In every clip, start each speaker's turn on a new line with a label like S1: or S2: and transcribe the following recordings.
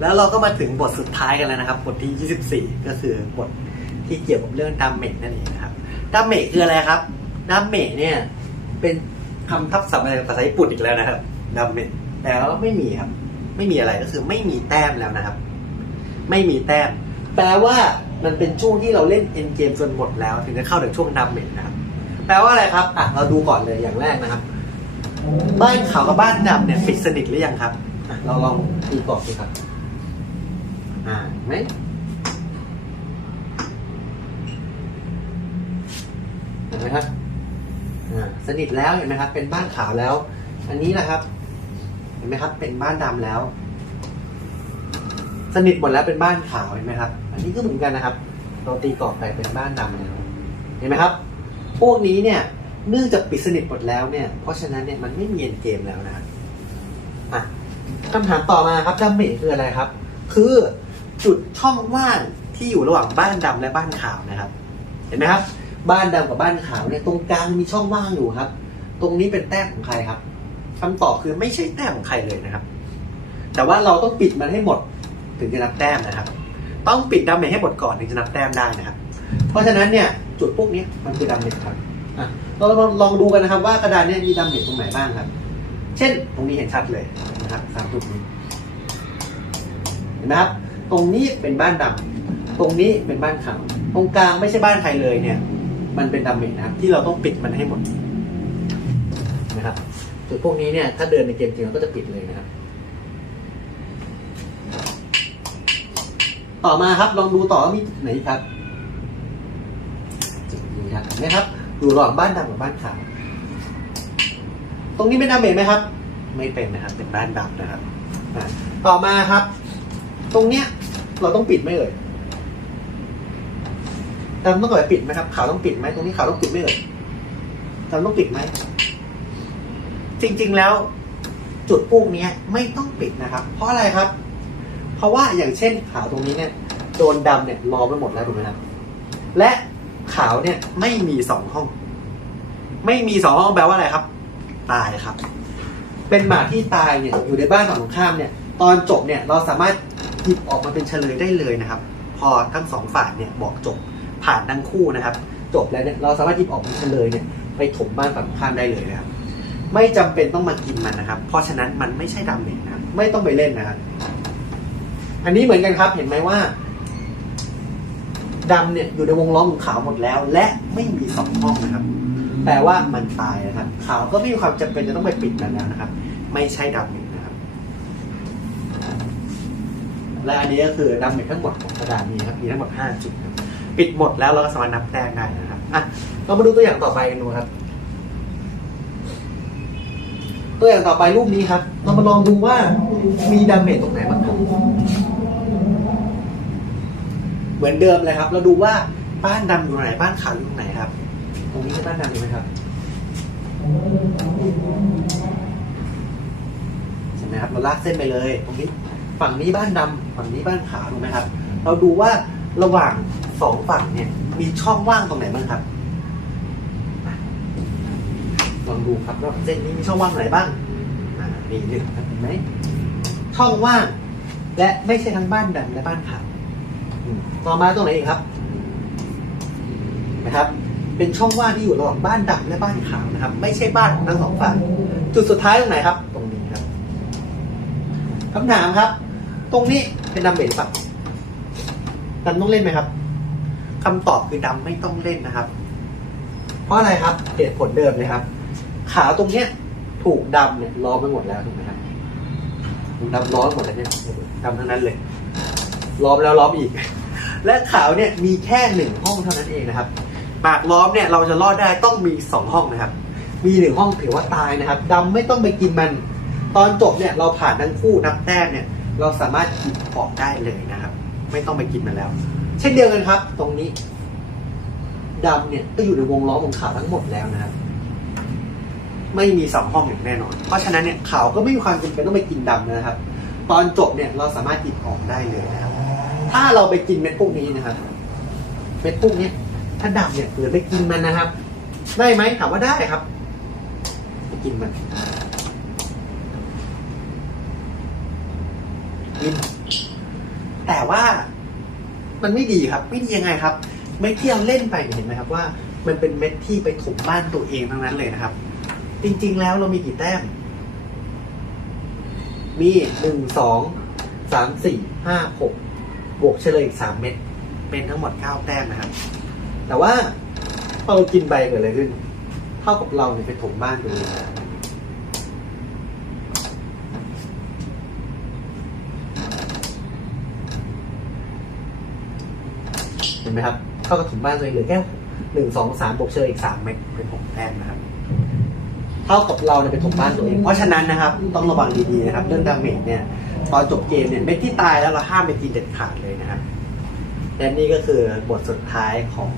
S1: แล้วเราก็มาถึงบทสุดท้ายกันแล้วนะครับ บทที่ 24 ก็คือบทที่เกี่ยวกับเรื่องดามเมจนั่นเองนะครับดามเมจคืออะไรครับดามเมจเนี่ย เป็นคำทับศัพท์ในภาษาญี่ปุ่นอีกแล้วนะครับดามเมจแต่ว่าไม่มีครับ ไม่มีอะไรก็คือไม่มีแต้มแล้วนะครับ ไม่มีแต้มแปลว่ามันเป็นช่วงที่เราเล่นเอ็นเกมจนหมดแล้ว ถึงจะเข้าถึงช่วงดามเมจนะครับ แปลว่าอะไรครับอะเราดูก่อนเลยอย่างแรกนะครับ บ้านขาวกับบ้านดำเนี่ยปิดสนิทหรือยังครับเราลองตีกรอบดูครับ อ่าเห็นไหมเห็นไหมครับอ่าสนิทแล้วเห็นไหมครับ เป็นบ้านขาวแล้ว อันนี้นะครับ เห็นไหมครับ เป็นบ้านดำแล้ว สนิทหมดแล้วเป็นบ้านขาวเห็นไหมครับ อันนี้ก็เหมือนกันนะครับ เราตีกรอบไปเป็นบ้านดำแล้ว เห็นไหมครับ พวกนี้เนี่ยเนื่องจากปิดสนิทหมดแล้วเนี่ย เพราะฉะนั้นเนี่ยมันไม่มีเอ็นเกมแล้วนะครับอะคำถามต่อมาครับดาเมจคืออะไรครับ คือ จุดช่องว่างที่อยู่ระหว่างบ้านดำและบ้านขาวนะครับ เห็นไหมครับ บ้านดำกับบ้านขาวเนี่ยตรงกลางมีช่องว่างอยู่ครับ ตรงนี้เป็นแต้มของใครครับคำตอบคือไม่ใช่แต้มของใครเลยนะครับ แต่ว่าเราต้องปิดมันให้หมดถึงจะนับแต้มนะครับ ต้องปิดดาเมจให้หมดก่อนถึงจะนับแต้มได้นะครับ เพราะฉะนั้นเนี่ยจุดพวกนี้มันคือดาเมจครับเราลองดูกันนะครับว่ากระดานนี้มีดาเมจตรงไหนบ้างครับ เช่นตรงนี้เห็นชัดเลยนะครับสามจุดนี้เห็นไหมครับ ตรงนี้เป็นบ้านดำตรงนี้เป็นบ้านขาวตรงกลางไม่ใช่บ้านใครเลยเนี่ย มันเป็นดาเมจนะครับ ที่เราต้องปิดมันให้หมดนะครับจุดพวกนี้เนี่ยถ้าเดินในเกมจริงเราก็จะปิดเลยนะครับ ต่อมาครับลองดูต่อว่ามีจุดไหนครับจุดนี้ครับเห็นไหมครับอยู่ระหว่างบ้านดำกับบ้านขาวตรงนี้เป็นดาเมจไหมครับ ไม่เป็นนะครับ เป็นบ้านดำนะครับต่อมาครับ ตรงเนี้ย เราต้องปิดไหมเอ่ยดำต้องเอ่ยปิดไหมครับขาวต้องปิดไหมตรงนี้ขาวต้องปิดไหมเอ่ยดำต้องปิดไหมจริง ๆ แล้ว จุดพวกเนี้ยไม่ต้องปิดนะครับ เพราะอะไรครับ เพราะว่าอย่างเช่นขาวตรงนี้เนี่ยโดนดำเนี่ยรอมไปหมดแล้วถูกไหมครับและขาวเนี่ยไม่มีสองห้อง ไม่มีสองห้องแปลว่าอะไรครับ ตายครับ เป็นหมาที่ตายเนี่ยอยู่ในบ้านฝั่งตรงข้ามเนี่ย ตอนจบเนี่ยเราสามารถ หยิบออกมาเป็นเฉลยได้เลยนะครับ พอทั้งสองฝ่ายเนี่ยบอกจบผ่านทั้งคู่นะครับ จบแล้วเนี่ยเราสามารถหยิบออกเป็นเฉลยเนี่ยไปถมบ้านฝั่งข้ามได้เลยนะครับ ไม่จำเป็นต้องมากินมันนะครับ เพราะฉะนั้นมันไม่ใช่ดาเมจนะครับไม่ต้องไปเล่นนะครับอันนี้เหมือนกันครับ เห็นไหมว่าดำเนี่ยอยู่ในวงล้อมของขาวหมดแล้ว และไม่มีสองห้องนะครับ แปลว่ามันตายนะครับ ขาวก็ไม่มีความจำเป็นจะต้องไปปิดมันแล้วนะครับ ไม่ใช่ดำเมจนะครับ และอันนี้ก็คือดำเมจทั้งหมดของกระดานนี้ครับมีทั้งหมดห้าจุดครับปิดหมดแล้วเราก็สามารถนับแต้มได้นะครับอะเรามาดูตัวอย่างต่อไปกันดูครับ ตัวอย่างต่อไปรูปนี้ครับ เรามาลองดูว่ามีดาเมจตรงไหนบ้างครับเหมือนเดิมเลยครับ เราดูว่าบ้านดำอยู่ไหนบ้านขาวอยู่ตรงไหนครับ ตรงนี้ใช่บ้านดำอยู่ไหมครับใช่ไหมครับเราลากเส้นไปเลย ตรงนี้ ฝั่งนี้บ้านดำฝั่งนี้บ้านขาวถูกไหมครับ เราดูว่าระหว่างสองฝั่งเนี่ย มีช่องว่างตรงไหนบ้างครับลองดูครับว่าเส้นนี้มีช่องว่างไหนบ้างมีหนึ่งครับเห็นไหมช่องว่าง และไม่ใช่ทั้งบ้านดำและบ้านขาวต่อมาตรงไหนอีกครับนะครับ เป็นช่องว่างที่อยู่ระหว่างบ้านดำและบ้านขาวนะครับ ไม่ใช่บ้านของทั้งสองฝ่ายจุดสุดท้ายตรงไหนครับ ตรงนี้ครับคำถามครับ ตรงนี้เป็นดำเบสปะดำต้องเล่นไหมครับคำตอบคือดำไม่ต้องเล่นนะครับ เพราะอะไรครับเหตุผลเดิมเลยครับ ขาตรงเนี้ย ถูกดำเนี่ยล้อมไปหมดแล้วถูกไหมครับถูกดำล้อมหมดแล้วเนี่ยดำทั้งนั้นเลย ล้อมแล้วล้อมอีก และขาวเนี่ยมีแค่หนึ่งห้องเท่านั้นเองนะครับปากล้อมเนี่ยเราจะรอดได้ต้องมีสองห้องนะครับ มีหนึ่งห้องถือว่าตายนะครับดำไม่ต้องไปกินมัน ตอนจบเนี่ยเราผ่านทั้งคู่นับแต้มเนี่ย เราสามารถหยิบออกได้เลยนะครับ ไม่ต้องไปกินมันแล้ว เช่นเดียวกันครับ ตรงนี้ดำเนี่ยก็อยู่ในวงล้อมของขาวทั้งหมดแล้วนะครับไม่มีสองห้องอย่างแน่นอน เพราะฉะนั้นเนี่ยขาวก็ไม่มีความจำเป็นต้องไปกินดำนะครับ ตอนจบเนี่ยเราสามารถหยิบออกได้เลยนะครับ ถ้าเราไปกินเม็ดพวกนี้นะครับเม็ดพวกเนี้ยถ้าดำเนี่ยหรือไปกินมันนะครับ ได้ไหมถามว่าได้ครับไปกินมัน กินแต่ว่ามันไม่ดีครับ ไม่ดียังไงครับ เม็ดที่เราเล่นไปเนี่ยเห็นไหมครับว่า มันเป็นเม็ดที่ไปถมบ้านตัวเองทั้งนั้นเลยนะครับ จริง ๆ แล้วเรามีกี่แต้ม มีหนึ่งสองสามสี่ห้าหกบวกเฉลยอีกสามเม็ดเป็นทั้งหมดเก้าแต้มนะครับ แต่ว่าพอเรากินใบเกิดอะไรขึ้น เท่ากับเราเนี่ยไปถมบ้านตัวเอง ห็นไหมครับเท่ากับถมบ้านตัวเองเหลือแค่หนึ่งสองสามบวกเฉลยอีกสามเม็ดเป็นหกแต้มนะครับเท่ากับเราเนี่ยไปถมบ้านตัวเอง เพราะฉะนั้นนะครับต้องระวังดีๆนะครับ เรื่องดาเมจเนี่ยตอนจบเกมเนี่ยเม็ดที่ตายแล้วเราห้ามไปกินเด็ดขาดเลยนะครับและนี่ก็คือบทสุดท้ายของ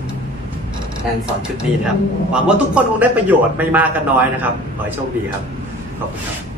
S1: การสอนชุดนี้นะครับหวังว่าทุกคนคงได้ประโยชน์ไม่มากก็น้อยนะครับขอให้โชคดีครับขอบคุณครับ